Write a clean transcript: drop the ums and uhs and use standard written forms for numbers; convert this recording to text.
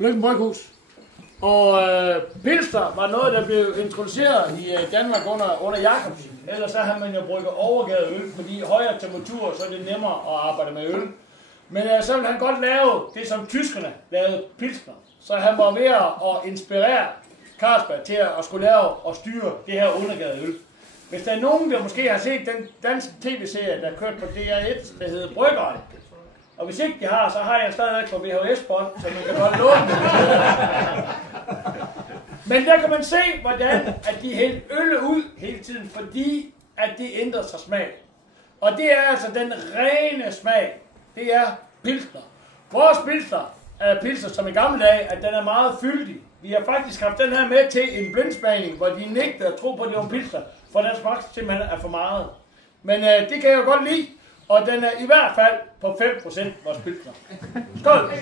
Lykken Bryghus. Og pilsner var noget, der blev introduceret i Danmark under Jacobsen. Ellers så har man jo brygget overgavet øl, fordi højere temperaturer, så er det nemmere at arbejde med øl. Men så ville han godt lave det, som tyskerne lavede pilsner. Så han var ved at inspirere Carlsberg til at skulle lave og styre det her undergavet øl. Hvis der er nogen, der måske har set den danske tv-serie, der kørte på DR1, der hedder Bryggeren. Og hvis ikke de har, så har jeg stadigvæk på VHS-bånd, så man kan godt låne det. Men der kan man se, hvordan at de hældte øl ud hele tiden, fordi at det ændrer sig smag. Og det er altså den rene smag. Det er pilsner. Vores pilsner er pilsner som i gamle dage, at den er meget fyldig. Vi har faktisk haft den her med til en blindsmagning, hvor de nægter at tro på, at det var pilsner, for den smag simpelthen er for meget. Men det kan jeg jo godt lide, og den er i hvert fald på 5% vores pilsner. Skål!